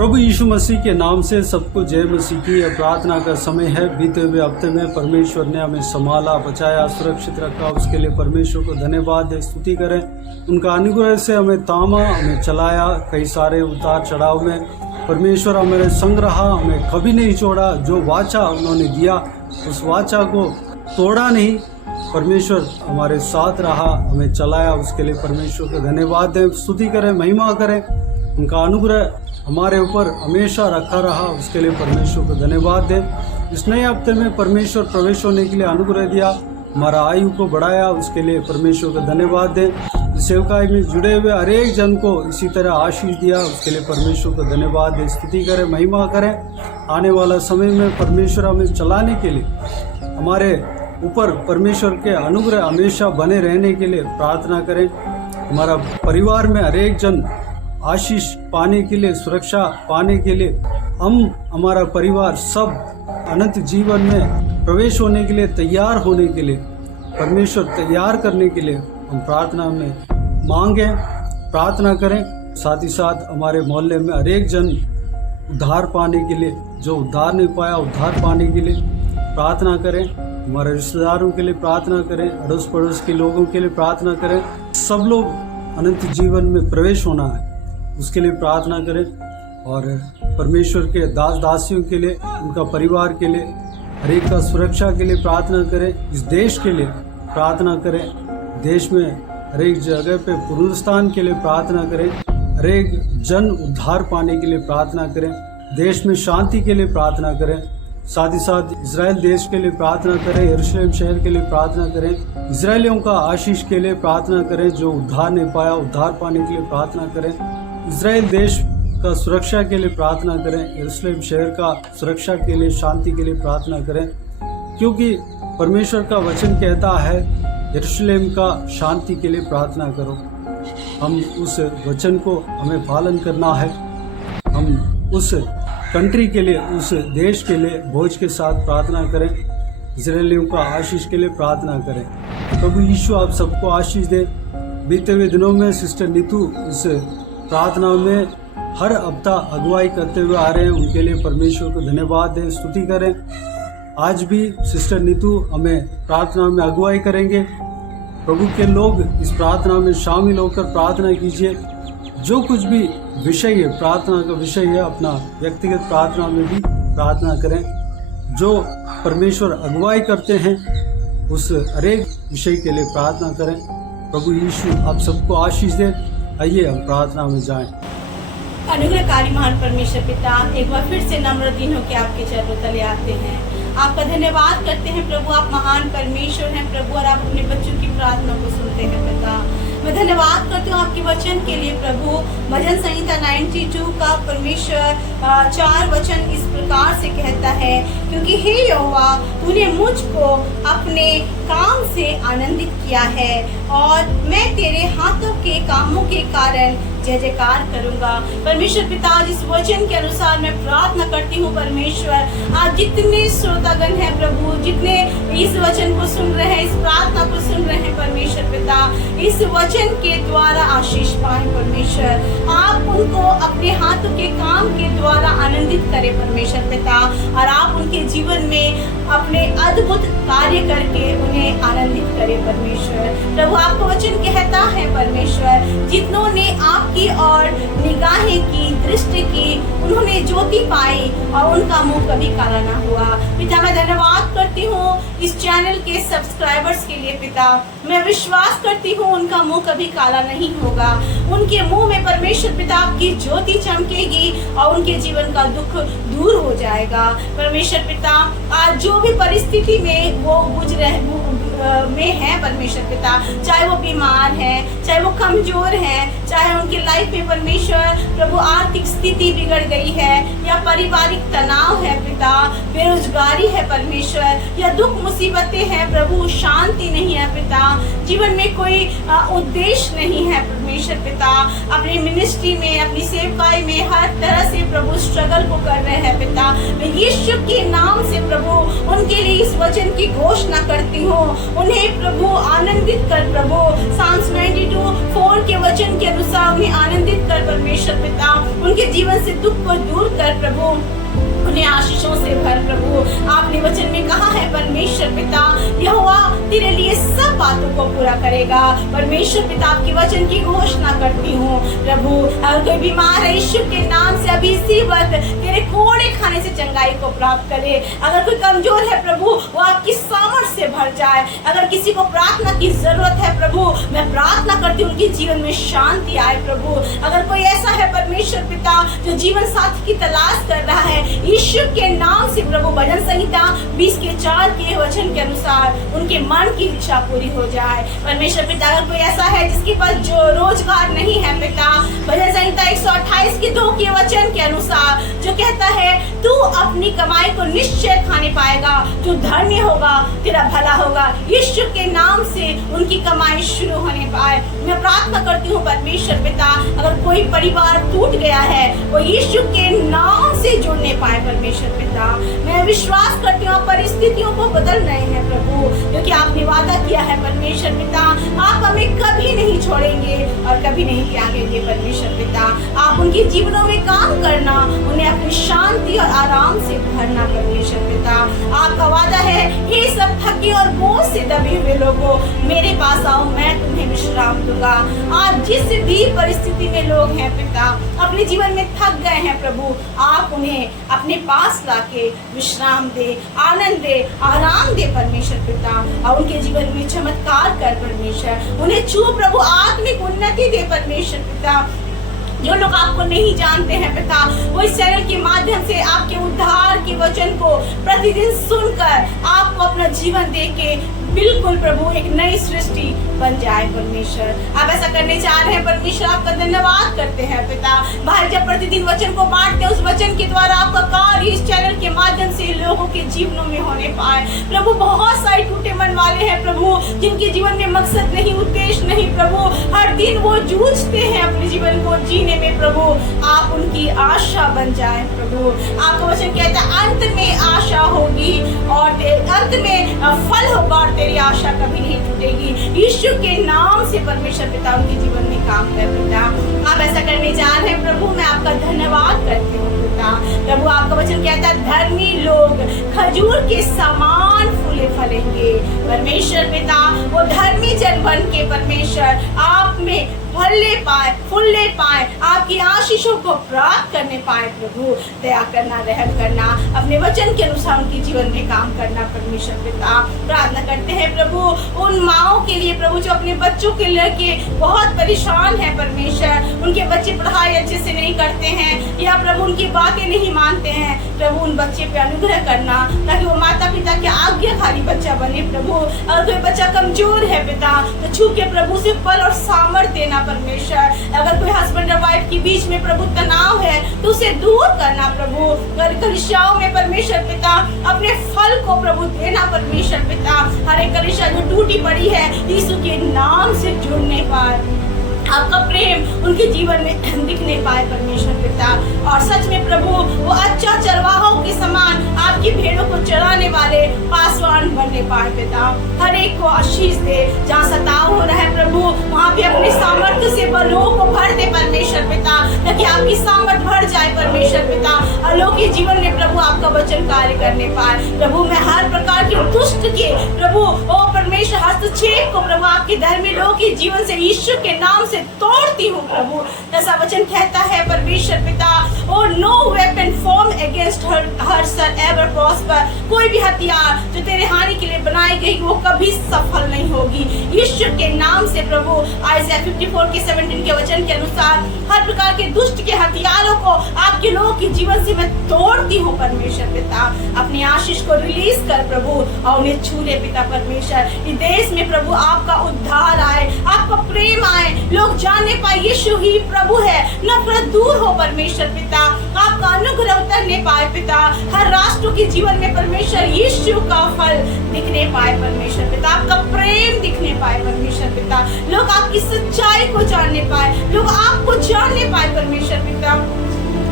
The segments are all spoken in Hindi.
प्रभु यीशु मसीह के नाम से सबको जय मसीह की। प्रार्थना का समय है। बीते हुए हफ्ते में परमेश्वर ने हमें संभाला, बचाया, सुरक्षित रखा, उसके लिए परमेश्वर को धन्यवाद दे, स्तुति करें। उनका अनुग्रह से हमें तामा, हमें चलाया। कई सारे उतार चढ़ाव में परमेश्वर हमारे संग रहा, हमें कभी नहीं छोड़ा। जो वाचा उन्होंने दिया उस वाचा को तोड़ा नहीं। परमेश्वर हमारे साथ रहा, हमें चलाया, उसके लिए परमेश्वर को धन्यवाद दें, स्तुति करें, महिमा करें। उनका अनुग्रह हमारे ऊपर हमेशा रखा रहा, उसके लिए परमेश्वर को धन्यवाद दें। इस नए हफ्ते में परमेश्वर प्रवेश होने के लिए अनुग्रह दिया, हमारा आयु को बढ़ाया, उसके लिए परमेश्वर को धन्यवाद दें। सेवकाई में जुड़े हुए हर एक जन को इसी तरह आशीष दिया, उसके लिए परमेश्वर को धन्यवाद दें, स्तुति करें, महिमा करें। आने वाला समय में परमेश्वर हमें चलाने के लिए, हमारे ऊपर परमेश्वर के अनुग्रह हमेशा बने रहने के लिए प्रार्थना करें। हमारा परिवार में हर एक जन आशीष पाने के लिए, सुरक्षा पाने के लिए, हमारा परिवार सब अनंत जीवन में प्रवेश होने के लिए, तैयार होने के लिए, परमेश्वर तैयार करने के लिए हम प्रार्थना में मांगे, प्रार्थना करें। साथ ही साथ हमारे मोहल्ले में हर एक जन उद्धार पाने के लिए, जो उद्धार नहीं पाया उद्धार पाने के लिए प्रार्थना करें। हमारे रिश्तेदारों के लिए प्रार्थना करें, अड़ोस पड़ोस के लोगों के लिए प्रार्थना करें। सब लोग अनंत जीवन में प्रवेश होना है, उसके लिए प्रार्थना करें। और परमेश्वर के दास दासियों के लिए, उनका परिवार के लिए, हर एक का सुरक्षा के लिए प्रार्थना करें। इस देश के लिए प्रार्थना करें। देश में हर एक जगह पे पुनरुत्थान के लिए प्रार्थना करें। हर एक जन उद्धार पाने के लिए प्रार्थना करें। देश में शांति के लिए प्रार्थना करें। साथ ही साथ इजराइल देश के लिए प्रार्थना करें। यरूशलेम शहर के लिए प्रार्थना करें। इजरायलियों का आशीष के लिए प्रार्थना करें। जो उद्धार नहीं पाया उद्धार पाने के लिए प्रार्थना करें। इजराइल देश का सुरक्षा के लिए प्रार्थना करें। यरूशलेम शहर का सुरक्षा के लिए, शांति के लिए प्रार्थना करें, क्योंकि परमेश्वर का वचन कहता है यरूशलेम का शांति के लिए प्रार्थना करो। हम उस वचन को हमें पालन करना है। हम उस कंट्री के लिए, उस देश के लिए भोज के साथ प्रार्थना करें। इजरायलियों का आशीष के लिए प्रार्थना करें। प्रभु यीशु आप सबको आशीष दे। बीते हुए दिनों में सिस्टर नीतू इस प्रार्थना में हर हफ्ता अगुवाई करते हुए आ रहे हैं, उनके लिए परमेश्वर को धन्यवाद दें, स्तुति करें। आज भी सिस्टर नीतू हमें प्रार्थना में अगुवाई करेंगे। प्रभु के लोग इस प्रार्थना में शामिल होकर प्रार्थना कीजिए। जो कुछ भी विषय है, प्रार्थना का विषय है, अपना व्यक्तिगत प्रार्थना में भी प्रार्थना करें। जो परमेश्वर अगुवाई करते हैं उस हरेक विषय के लिए प्रार्थना करें। प्रभु यीशु आप सबको आशीष दे। आइए हम प्रार्थना में जाएं। अनुग्रहकारी महान परमेश्वर पिता, एक बार फिर से नम्र दिन होकर आपके चरणों तले आते हैं। आपका धन्यवाद करते हैं प्रभु, आप महान परमेश्वर हैं प्रभु, और आप अपने बच्चों की प्रार्थना को सुनते हैं पिता। मैं धन्यवाद करती हूँ आपके वचन के लिए प्रभु। भजन संहिता 92 का परमेश्वर 4 वचन इस प्रकार से कहता है, क्योंकि हे यहोवा तूने मुझको अपने काम से आनंदित किया है और मैं तेरे हाथों के कामों के कारण जय जयकार करूंगा। परमेश्वर पिता, जिस वचन के अनुसार मैं प्रार्थना करती हूँ परमेश्वर, आज जितने श्रोतागण हैं प्रभु, जितने इस वचन को सुन रहे हैं, इस प्रार्थना को सुन रहे हैं परमेश्वर पिता, इस वचन के द्वारा आशीष पाए परमेश्वर। आप उनको अपने हाथों के काम के द्वारा आनंदित करें परमेश्वर पिता, और आप उनके जीवन में अपने अद्भुत कार्य करके उन्हें आनंदित करें परमेश्वर। प्रभु आपका वचन कहता है परमेश्वर, जितनों ने आपकी और निगाहें की, दृष्टि की, उन्होंने ज्योति पाई और उनका मुंह कभी काला ना हुआ। पिता मैं धन्यवाद करती हूँ इस चैनल के सब्सक्राइबर्स के लिए पिता। मैं विश्वास करती हूँ उनका मुंह कभी काला नहीं होगा। उनके मुंह में परमेश्वर पिता आपकी ज्योति चमकेगी और उनके जीवन का दुख दूर हो जाएगा परमेश्वर पिता। आज जो भी परिस्थिति में वो में है परमेश्वर पिता, चाहे वो बीमार है, चाहे वो कमजोर है, चाहे उनकी लाइफ में परमेश्वर प्रभु आर्थिक स्थिति बिगड़ गई है, या पारिवारिक तनाव है पिता, बेरोजगारी है परमेश्वर, या दुख मुसीबतें हैं प्रभु, शांति नहीं है पिता, जीवन में कोई उद्देश्य नहीं है परमेश्वर पिता, अपनी मिनिस्ट्री में, अपनी सेवकाई में हर तरह से प्रभु स्ट्रगल को कर रहे हैं पिता। मैं यीशु के नाम से प्रभु उनके लिए इस वचन की घोषणा करती हूँ उन्हें प्रभु आनंदित कर प्रभु। साम्स 92:4 के वचन के अनुसार उन्हें आनंदित कर परमेश्वर पिता। उनके जीवन से दुख को दूर कर प्रभु, उन्हें आशीषों से भर प्रभु। आपने वचन में कहा है परमेश्वर पिता, यहोवा तेरे लिए सब बातों को पूरा करेगा। परमेश्वर पिता, आपके वचन की घोषणा करती हूँ प्रभु, अगर कोई बीमार है यीशु के नाम से अभी इसी वक्त तेरे कोड़े खाने से चंगाई को प्राप्त करे। अगर कोई कमजोर है प्रभु, वो आपकी सामर्थ से भर जाए। अगर किसी को प्रार्थना की जरूरत है प्रभु, मैं प्रार्थना करती हूँ उनके जीवन में शांति आए प्रभु। अगर कोई ऐसा है परमेश्वर पिता जो जीवन साथी की तलाश कर रहा है, यीशु के नाम से प्रभु, भजन संहिता 20:4 के वचन के अनुसार उनके मन की इच्छा पूरी हो जाए। परमेश्वर पिता, अगर कोई ऐसा है जिसके पास जो रोजगार नहीं है पिता, भजन संहिता 128:2 के वचन के अनुसार जो कहता है, तू अपनी कमाई को निश्चय खाने पाएगा, तू धन्य होगा, तेरा भला होगा। यीशु के नाम से उनकी कमाई शुरू होने पाए। मैं प्रार्थना करती हूँ परमेश्वर पिता, अगर कोई परिवार टूट गया है वो यीशु के नाम से जुड़ने पाए परमेश्वर पिता। मैं विश्वास करती हूँ परिस्थितियों को बदल रहे हैं प्रभु, क्योंकि आपने वादा किया है परमेश्वर पिता, आप हमें कभी नहीं छोड़ेंगे और कभी नहीं त्यागेंगे परमेश्वर पिता। आप उनके जीवनों में काम करना, उन्हें अपनी शांति और आराम से भरना परमेश्वर पिता। आपका वादा है, हे सब थके और बोझ से दबे हुए लोगों, मेरे पास आओ, मैं तुम्हें विश्राम दूंगा। आज जिस भी परिस्थिति में लोग हैं पिता, अपने जीवन में थक गए हैं प्रभु, आप उन्हें अपने पास लाके विश्राम दे, आनंद दे, आराम दे परमेश्वर पिता, और उनके जीवन में चमत्कार कर परमेश्वर। उन्हें छू प्रभु, आत्मिक उन्नति दे परमेश्वर पिता। जो लोग आपको नहीं जानते हैं पिता, वो इस चैनल के माध्यम से आपके उद्धार के वचन को प्रतिदिन सुनकर आपको अपना जीवन दे के बिल्कुल प्रभु एक नई सृष्टि बन जाए परमेश्वर। आप ऐसा करने जा रहे हैं परमेश्वर, आपका धन्यवाद करते हैं पिता। भाई जब प्रतिदिन वचन को बांटते हैं, उस वचन के द्वारा आपका कार्य इस चैनल के माध्यम से लोगों के जीवनों में होने पाए प्रभु। बहुत सारे टूटे मन वाले हैं प्रभु, जिनके जीवन में मकसद नहीं, उद्देश्य नहीं प्रभु, हर दिन वो जूझते हैं अपने जीवन को जीने में प्रभु। आप उनकी आशा बन जाए प्रभु। आपका वचन कहता है अंत में आशा होगी और अंत में फल होगा और तेरी आशा कभी नहीं टूटेगी। यीशु के नाम से परमेश्वर पिता उनके जीवन में काम कर पिता। आप ऐसा करने जा रहे हैं प्रभु, मैं आपका धन्यवाद करती हूँ पिता। प्रभु आपका वचन कहता है धर्मी लोग खजूर के समान फूले फलेंगे परमेश्वर पिता। वो धर्मी जन बन के परमेश्वर आप में फूलने पाए, आपकी आशीषों को प्राप्त करने पाए प्रभु। दया करना, रहम करना, अपने वचन के अनुसार उनके जीवन में काम करना परमेश्वर पिता। प्रार्थना करते हैं प्रभु उन माओं के लिए प्रभु, जो अपने बच्चों के लेके बहुत परेशान है परमेश्वर। उनके बच्चे पढ़ाई अच्छे से नहीं करते हैं या प्रभु उनकी बातें नहीं मानते हैं प्रभु, उन बच्चे पे अनुग्रह करना ताकि वो माता पिता के आज्ञाकारी बच्चा बने प्रभु। अगर कोई बच्चा कमजोर है पिता, तो छू के प्रभु से बल और सामर्थ्य देना परमेश्वर। अगर कोई हस्बैंड और वाइफ के बीच में प्रभु तनाव है तो उसे दूर करना प्रभु। कलीसियाओं में परमेश्वर पिता अपने फल को प्रभु देना परमेश्वर पिता। हर एक कलीसिया जो टूटी पड़ी है यीशु के नाम से जुड़ने पाए, आपका प्रेम उनके जीवन में दिखने पाए परमेश्वर पिता। और सच में प्रभु वो अच्छा चरवाहों के समान आपकी भेड़ों को चराने वाले पासवान बनने पाए पिता। हर एक को आशीष दे। जहाँ सताव हो रहा है प्रभु, वहाँ पे अपने सामर्थ्य से लोगों को भर दे परमेश्वर पिता, ताकि आपकी सामर्थ्य भर जाए परमेश्वर पिता और लोग के जीवन में प्रभु आपका वचन कार्य करने पाए प्रभु। मैं हर प्रकार के दुष्ट के प्रभु ओ परमेश्वर हस्तक्षेप को प्रभु आपके धर्मी लोगों के जीवन से यीशु के नाम से तोड़ती हूँ प्रभु। ऐसा वचन कहता है परमेश्वर पिता, O no weapon formed against her shall ever prosper. कोई भी हथियार जो तेरे हानि के लिए बनाई गई वो कभी सफल नहीं होगी यीशु के नाम से प्रभु। आयशा 54:17 के वचन के अनुसार हर प्रकार के दुष्ट के हथियारों को आपके लोगों के जीवन से मैं तोड़ती हूँ परमेश्वर पिता। अपनी आशीष को रिलीज कर प्रभु और उन्हें छू ले पिता परमेश्वर। इस देश में प्रभु आपका उद्धार आए, आपका प्रेम आए, लोग जानने पाए यीशु ही प्रभु है, नफरत दूर हो परमेश्वर पिता। आपका अनुग्रह उतरने पाए पिता। हर राष्ट्र के जीवन में परमेश्वर यीशु का फल दिखने पाए परमेश्वर पिता, आपका प्रेम दिखने पाए परमेश्वर पिता। लोग आपकी सच्चाई को जानने पाए, लोग आपको जानने पाए परमेश्वर पिता।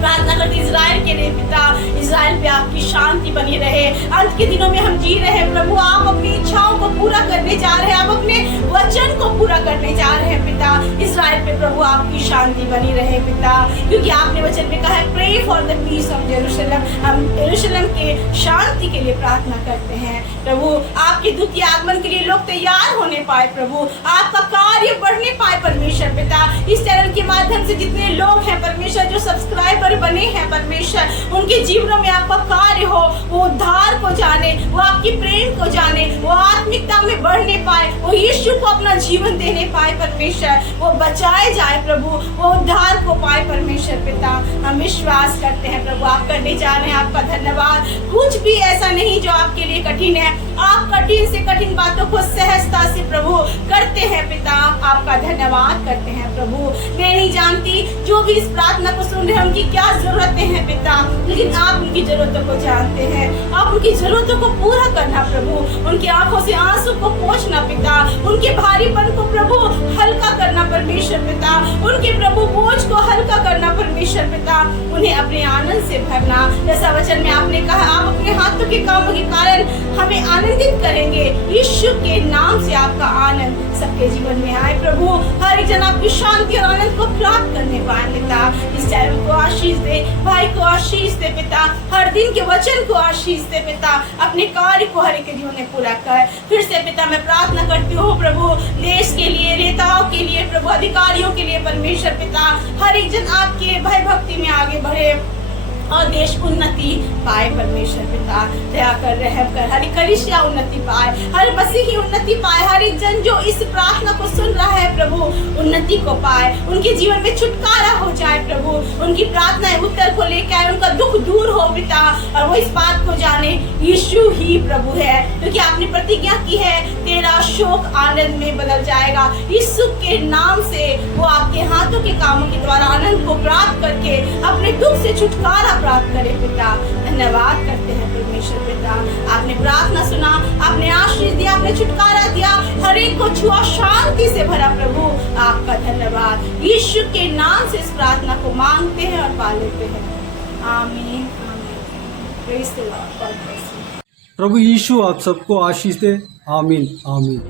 प्रार्थना करते इजराइल के लिए पिता, इजराइल पे आपकी शांति बनी रहे। अंत के दिनों में हम जी रहे हैं प्रभु, आप अपनी इच्छाओं को पूरा करने जा रहे हैं, आप अपने वचन को पूरा करने जा रहे हैं पिता। इजराइल पे प्रभु आपकी शांति बनी रहे पिता, क्योंकि आपने वचन में कहा है pray for the peace of Jerusalem. हम यरूशलेम के शांति के लिए प्रार्थना करते हैं प्रभु, आपके द्वितीय आगमन के लिए लोग तैयार होने पाए प्रभु, आपका कार्य बढ़ने पाए परमेश्वर पिता। इस चैनल के माध्यम से जितने लोग हैं परमेश्वर, जो सब्सक्राइबर बने हैं परमेश्वर, उनके जीवनों में आपका कार्य हो, वो उद्धार को जाने, वो आपकी प्रेम को जाने, वो आत्मिकता में बढ़ने पाए, वो यीशु को अपना जीवन देने पाए परमेश्वर, वो बचाए जाए प्रभु, वो उद्धार को पाए परमेश्वर पिता। हम विश्वास करते हैं प्रभु, आप करने जा रहे हैं, आपका धन्यवाद। कुछ भी ऐसा नहीं जो आपके लिए कठिन है, आप कठिन से कठिन बातों को सहजता से प्रभु करते हैं पिता, आपका धन्यवाद करते हैं प्रभु। मैं नहीं जानती जो भी इस प्रार्थना को सुन रहे हैं उनकी क्या जरूरतें हैं पिता, लेकिन आप उनकी जरूरतों को जानते हैं। आप उनकी जरूरतों को पूरा करना प्रभु, उनकी आंखों से आंसू को पोंछना पिता, उनके भारीपन को प्रभु हल्का करना परमेश्वर पिता, उनके प्रभु बोझ को हल्का करना परमेश्वर पिता, उन्हें अपने आनंद से भरना। जैसा वचन में आपने कहा, आप अपने हाथों के कामों के कारण हमें आनंदित करेंगे। यीशु के नाम से आपका आनंद सबके जीवन में आए प्रभु, हर एक जन आपकी शांति और आनंद को प्राप्त करने पाए पिता। इस चैनल को आशीष दे, भाई को आशीष दे पिता, हर दिन के वचन को आशीष दे पिता, अपने कार्य को हर एक के जीवन में पूरा कर। फिर से पिता मैं प्रार्थना करती हूँ प्रभु, देश के लिए, नेताओं के लिए प्रभु, अधिकारियों के लिए परमेश्वर पिता, हर एक जन आपके भय भक्ति में आगे बढ़े और देश उन्नति पाए परमेश्वर पिता। दया कर, रहम कर, हर कलीसिया उन्नति पाए, हर मसीही उन्नति पाए, हर एक जन जो इस प्रार्थना को सुन रहा है प्रभु उन्नति को पाए, उनके जीवन में छुटकारा हो जाए प्रभु, उनकी प्रार्थनाएं उत्तर को लेकर आए, उनका दुख दूर हो पिता, और वो इस बात को जाने यीशु ही प्रभु है, क्योंकि आपने प्रतिज्ञा की है तेरा शोक आनंद में बदल जाएगा। यीशु के नाम से वो आपके हाथों के कामों के द्वारा आनंद को प्राप्त करके अपने दुख से छुटकारा प्राप्त करे पिता। धन्यवाद करते हैं परमेश्वर पिता, आपने प्रार्थना सुना, आपने आशीष दिया, आपने छुटकारा दिया, हर एक को छुआ, शांति से भरा प्रभु, आपका धन्यवाद। यीशु के नाम से इस प्रार्थना को मांगते हैं और पा लेते हैं, आमीन आमीन। Praise the Lord. प्रभु यीशु आप सबको आशीष दे, आमीन आमीन।